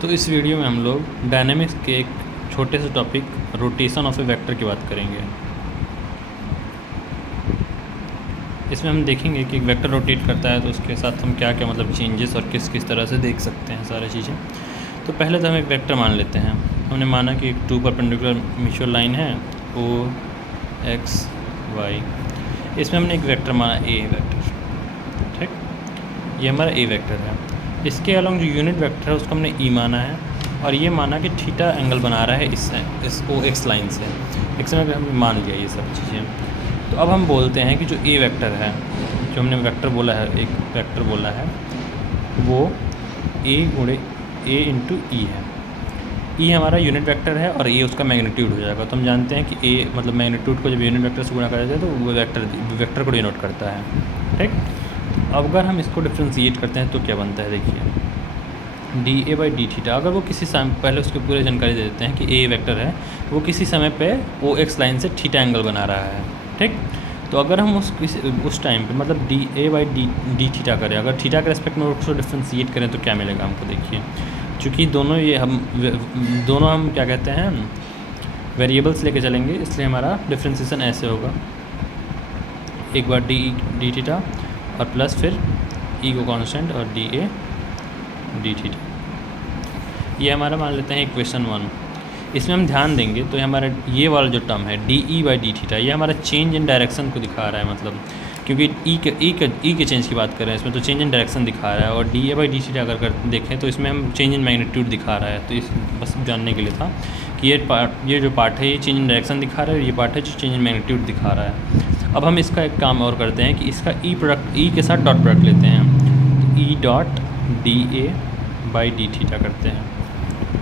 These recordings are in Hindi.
तो इस वीडियो में हम लोग डायनेमिक्स के एक छोटे से topic rotation of A vector की बात करेंगे। इसमें हम देखेंगे कि एक वेक्टर रोटेट करता है तो उसके साथ हम क्या क्या मतलब चेंजेस और किस किस तरह से देख सकते हैं सारी चीज़ें। तो पहले तो हम एक वेक्टर मान लेते हैं। हमने माना कि एक 2 परपेंडिकुलर म्यूचुअल लाइन है O X Y। इसमें हमने एक वेक्टर माना A वेक्टर, ठीक। ये हमारा A वेक्टर है। इसके अलॉन्ग जो यूनिट वेक्टर है उसको हमने E माना है और ये माना कि थीटा एंगल बना रहा है इस OX लाइन से। एक समय हमने मान लिया ये सब चीज़ें। तो अब हम बोलते हैं कि जो A वेक्टर है, जो हमने वेक्टर बोला है, एक वेक्टर बोला है, वो A गुणे A इंटू E है। E हमारा यूनिट वेक्टर है और A उसका मैग्नीट्यूड हो जाएगा। तो हम जानते हैं कि A मतलब मैग्नीट्यूड को जब यूनिट वेक्टर से गुणा करा जाए तो वो वेक्टर को डिनोट करता है, ठीक। अब अगर हम इसको डिफ्रेंशिएट करते हैं तो क्या बनता है, देखिए dA बाई डी थीटा। अगर वो किसी समय, पहले उसकी पूरी जानकारी दे देते हैं कि A वेक्टर है वो किसी समय पे OX लाइन से थीटा एंगल बना रहा है, ठीक। तो अगर हम उस टाइम पे मतलब dA बाई डी थीटा करें, अगर थीटा के रेस्पेक्ट में उसको डिफ्रेंशिएट करें तो क्या मिलेगा हमको, देखिए। चूँकि दोनों हम क्या कहते हैं, वेरिएबल्स लेके चलेंगे, इसलिए हमारा डिफ्रेंशिएशन ऐसे होगा, एक बार डी थीटा और प्लस फिर E को कांस्टेंट और dA डी थीटा। ये हमारा मान लेते हैं इक्वेशन 1। इसमें हम ध्यान देंगे तो ये हमारा ये वाला जो टर्म है dE बाई डी थीटा, ये हमारा चेंज इन डायरेक्शन को दिखा रहा है, मतलब क्योंकि E के चेंज की बात कर रहे हैं इसमें, तो चेंज इन डायरेक्शन दिखा रहा है। और dA बाई डी थीटा अगर देखें तो इसमें हम चेंज इन मैग्नीट्यूड दिखा रहा है। तो इस बस जानने के लिए था कि ये जो पार्ट है ये चेंज इन डायरेक्शन दिखा रहा है और ये पार्ट है जो चेंज इन मैग्नीट्यूड दिखा रहा है। अब हम इसका एक काम और करते हैं कि इसका E के साथ डॉट प्रोडक्ट लेते हैं, तो E dot dA by D theta करते हैं।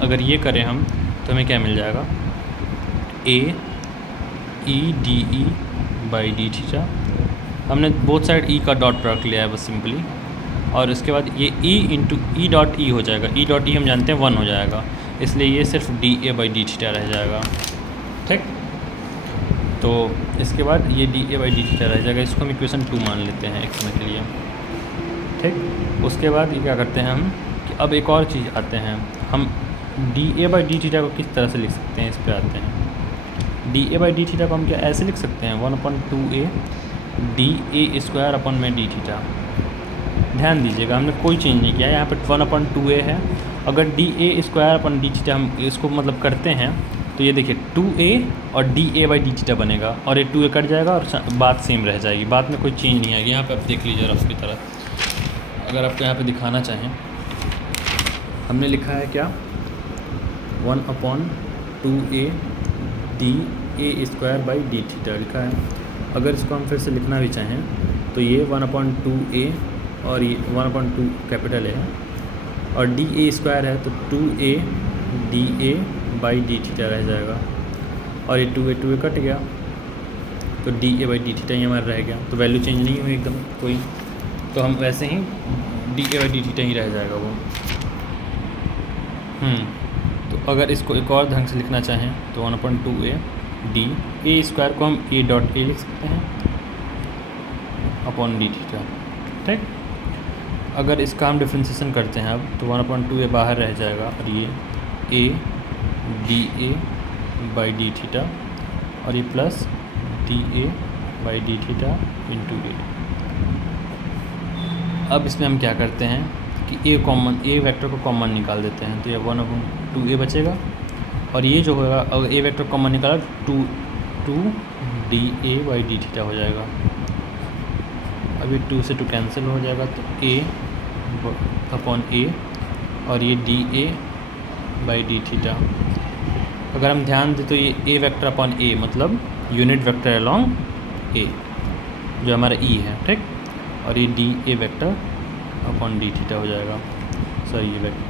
अगर ये करें हम तो हमें क्या मिल जाएगा, A E dE by D theta. हमने बोथ साइड E का डॉट प्रोडक्ट लिया है बस सिंपली, और उसके बाद ये E into E dot E हो जाएगा। E डॉट E हम जानते हैं 1 हो जाएगा, इसलिए ये सिर्फ dA बाई डी थीटा रह जाएगा, ठीक। तो इसके बाद ये dA बाई डी थीटा रह जाएगा। इसको हम इक्वेशन 2 मान लेते हैं एक समय के लिए, ठीक। उसके बाद ये क्या करते हैं हम कि अब एक और चीज़ आते हैं, हम dA बाई डी थीटा को किस तरह से लिख सकते हैं, इस पर आते हैं। dA बाई डी थीटा को हम क्या ऐसे लिख सकते हैं, 1/2A dA स्क्वायर अपन में डी थीटा। ध्यान दीजिएगा हमने कोई चेंज नहीं किया, यहाँ पे 1/2A है। अगर dA square upon D theta हम इसको मतलब करते हैं तो ये देखिए 2A और dA बाई डी थीटा बनेगा और ये 2A कट जाएगा और बात सेम रह जाएगी, बात में कोई चेंज नहीं आएगी। यहाँ पे आप देख लीजिए रफ की तरह, अगर आपको यहाँ पे दिखाना चाहें, हमने लिखा है क्या, 1/2A dA square by D theta लिखा है। अगर इसको हम फिर से लिखना भी चाहें तो ये 1/2A और ये 1/2 कैपिटल है और dA स्क्वायर है तो 2A dA by D theta रह जाएगा और ये 2A कट गया तो dA बाई डी थीटा ही हमारा रह गया। तो वैल्यू चेंज नहीं हुई एकदम कोई, तो हम वैसे ही dA बाई डी थीटा ही रह जाएगा वो। तो अगर इसको एक और ढंग से लिखना चाहें तो 1/2A dA स्क्वायर को हम A डॉट A लिख सकते हैं अपॉन डी थीटा, ठीक। अगर इसका हम डिफ्रेंशिएशन करते हैं अब तो 1/2A बाहर रह जाएगा और ये A dA by D theta और ये plus dA by D theta into A। अब इसमें हम क्या करते हैं कि A वेक्टर को कॉमन निकाल देते हैं, तो ये 1/2A बचेगा और ये जो होगा अगर A वेक्टर कॉमन निकाला 2 dA बाई डी थीटा हो जाएगा। अभी 2 से 2 कैंसिल हो जाएगा तो A अपॉन A और ये dA बाई डी थीटा। अगर हम ध्यान दें तो ये A वेक्टर अपॉन A मतलब यूनिट वेक्टर अलॉन्ग A जो हमारा E है, ठीक। और ये dA vector upon D theta हो जाएगा, सॉरी ये vector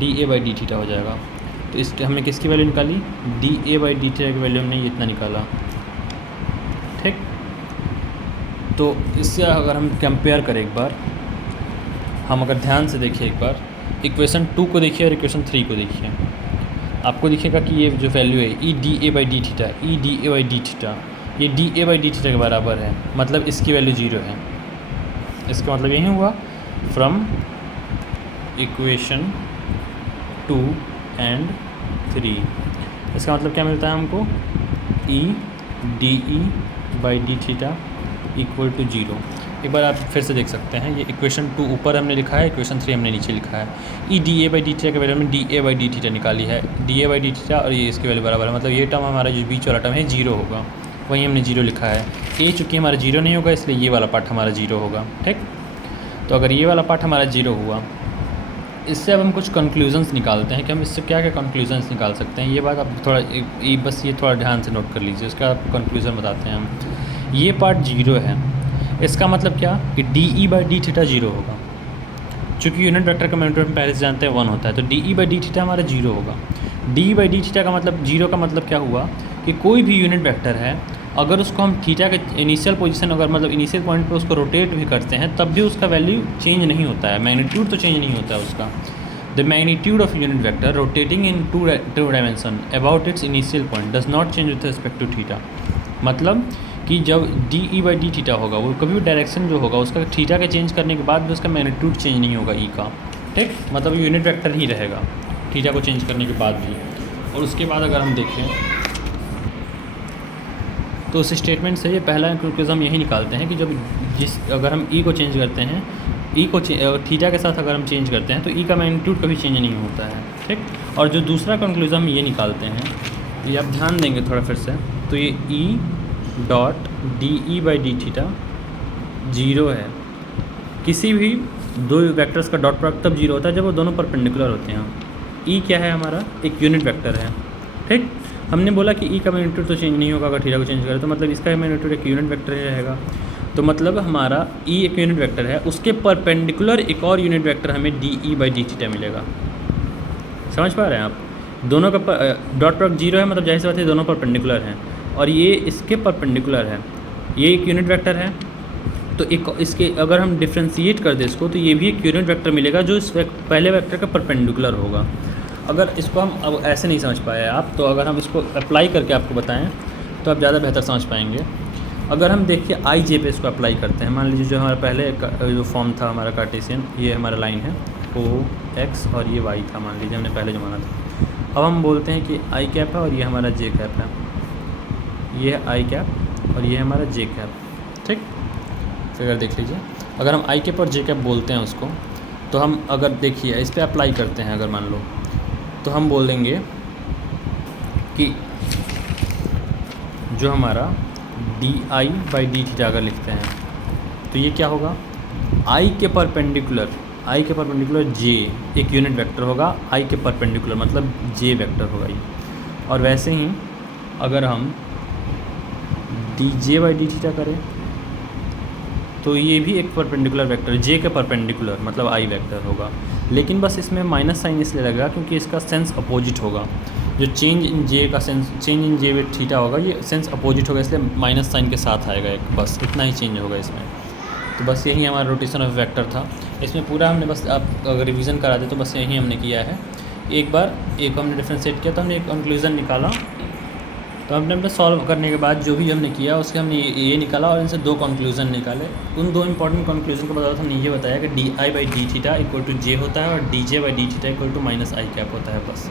dA by D theta हो जाएगा। तो इसके हमने किसकी वैल्यू निकाली, dA बाई डी थीटा की वैल्यू हमने इतना निकाला, ठीक। तो इससे अगर हम कंपेयर करें एक बार, हम अगर ध्यान से देखिए एक बार इक्वेशन 2 को देखिए और इक्वेशन 3 को देखिए, आपको दिखेगा कि ये जो वैल्यू है E dA by D theta, E dA by D theta, ये dA बाई डी थीटा के बराबर है, मतलब इसकी वैल्यू 0 है। इसका मतलब यही हुआ फ्रॉम इक्वेशन 2 एंड 3। इसका मतलब क्या मिलता है हमको, E D E by D theta equal to 0। एक बार आप फिर से देख सकते हैं, ये इक्वेशन 2 ऊपर हमने लिखा है, इक्वेशन 3 हमने नीचे लिखा है। E D A by D theta के वैल्यू में D A by D theta निकाली है, D A by D theta और ये इसके वैल्यू बराबर है, मतलब ये टर्म हमारा जो बीच वाला टर्म है 0 होगा, वहीं हमने 0 लिखा है। ए चूँकि हमारा 0 नहीं होगा इसलिए ये वाला पार्ट हमारा 0 होगा, ठीक। तो अगर ये वाला पार्ट हमारा 0 हुआ, इससे अब हम कुछ कंक्लूजन्स निकालते हैं कि हम इससे क्या क्या कंक्लूजन्स निकाल सकते हैं। ये बात आप थोड़ा बस ये थोड़ा ध्यान से नोट कर लीजिए, उसका आप कंक्लूज़न बताते हैं हम। ये पार्ट 0 है, इसका मतलब क्या कि D E by D theta 0 होगा, चूँकि यूनिट वेक्टर का मैग्नीट्यूड हम पहले से जानते हैं 1 होता है, तो D E by D theta हमारा 0 होगा। डी बाई डी थीटा का मतलब 0 का मतलब क्या हुआ कि कोई भी यूनिट वेक्टर है अगर उसको हम थीटा के इनिशियल पोजीशन अगर मतलब इनिशियल पॉइंट पे उसको रोटेट भी करते हैं तब भी उसका वैल्यू चेंज नहीं होता है, मैग्नीट्यूड तो चेंज नहीं होता है उसका। The magnitude of unit vector rotating in two dimension about its initial point does not change with respect to theta. मतलब कि जब D E by D theta होगा वो कभी भी डायरेक्शन जो होगा उसका थीटा के चेंज करने के बाद भी उसका मैग्नीट्यूड चेंज नहीं होगा ई का, ठीक। मतलब यूनिट वेक्टर ही रहेगा थीटा को चेंज करने के बाद भी। और उसके बाद अगर हम देखें तो उस स्टेटमेंट से ये पहला कंक्लूजन हम यही निकालते हैं कि जब अगर हम ई को चेंज करते हैं, ई को थीटा के साथ अगर हम चेंज करते हैं तो ई का मैग्नीट्यूड कभी चेंज नहीं होता है, ठीक। और जो दूसरा कंक्लूजन हम ये निकालते हैं, ये आप ध्यान देंगे थोड़ा फिर से, तो ये E dot D E by D theta 0 है। किसी भी दो वेक्टर्स का डॉट प्रोडक्ट तब 0 होता है जब वो दोनों परपेंडिकुलर होते हैं। ई क्या है हमारा, एक यूनिट वेक्टर है, ठीक। हमने बोला कि ई का मैग्नीट्यूड तो चेंज नहीं होगा अगर थीटा को चेंज करें, तो मतलब इसका मैग्नीट्यूड एक यूनिट वेक्टर ही रहेगा। तो मतलब हमारा ई एक यूनिट वेक्टर है, उसके परपेंडिकुलर एक और यूनिट वेक्टर हमें D E by D theta मिलेगा। समझ पा रहे हैं आप, दोनों का डॉट प्रोडक्ट 0 है, मतलब जाहिर सी बात है दोनों परपेंडिकुलर हैं और ये इसके परपेंडिकुलर है, ये एक यूनिट वेक्टर है। तो एक इसके अगर हम डिफ्रेंशिएट कर दें इसको तो ये भी एक यूनिट वेक्टर मिलेगा जो इस पहले वेक्टर का परपेंडिकुलर होगा। अगर इसको हम अब ऐसे नहीं समझ पाए आप, तो अगर हम इसको अप्लाई करके आपको बताएं तो आप ज़्यादा बेहतर समझ पाएंगे। अगर हम देखिए आई जे पे इसको अप्लाई करते हैं, मान लीजिए जो हमारा पहले जो फॉर्म था हमारा कार्टेशियन, ये हमारा लाइन है ओ एक्स और ये वाई था, मान लीजिए हमने पहले जो माना था। अब हम बोलते हैं कि आई कैप है और ये हमारा जे कैप है, ये है आई कैप और ये हमारा जे कैप, ठीक। फिगर देख लीजिए, अगर हम आई कैप और जे कैप बोलते हैं उसको, तो हम अगर देखिए इस पर अप्लाई करते हैं, अगर मान लो तो हम बोलेंगे कि जो हमारा D i by D theta अगर लिखते हैं तो ये क्या होगा, आई के परपेंडिकुलर जे एक यूनिट वेक्टर होगा, आई के परपेंडिकुलर मतलब जे वेक्टर होगा ये। और वैसे ही अगर हम D j by D theta करें तो ये भी एक परपेंडिकुलर वेक्टर जे के परपेंडिकुलर मतलब आई वेक्टर होगा, लेकिन बस इसमें माइनस साइन इसलिए लगेगा क्योंकि इसका सेंस अपोजिट होगा। जो चेंज इन जे का sense, change in J with theta होगा, ये सेंस अपोजिट होगा इसलिए माइनस साइन के साथ आएगा एक, बस इतना ही चेंज होगा इसमें। तो बस यही हमारा रोटेशन ऑफ वेक्टर था। इसमें पूरा हमने बस आप अगर रिवीजन करा दे तो बस यही हमने किया है। एक बार एक हमने डिफ्रेंशिएट किया तो हमने एक कंक्लूज़न निकाला, तो हमने सॉल्व करने के बाद जो भी हमने किया उसके हमने ये निकाला और इनसे 2 कंक्लूज़न निकाले। उन 2 इंपॉर्टेंट कंक्लूज़न के बाद हमने ये बताया कि d i by D theta equal to j होता है और d j by D theta equal to minus i cap होता है, बस।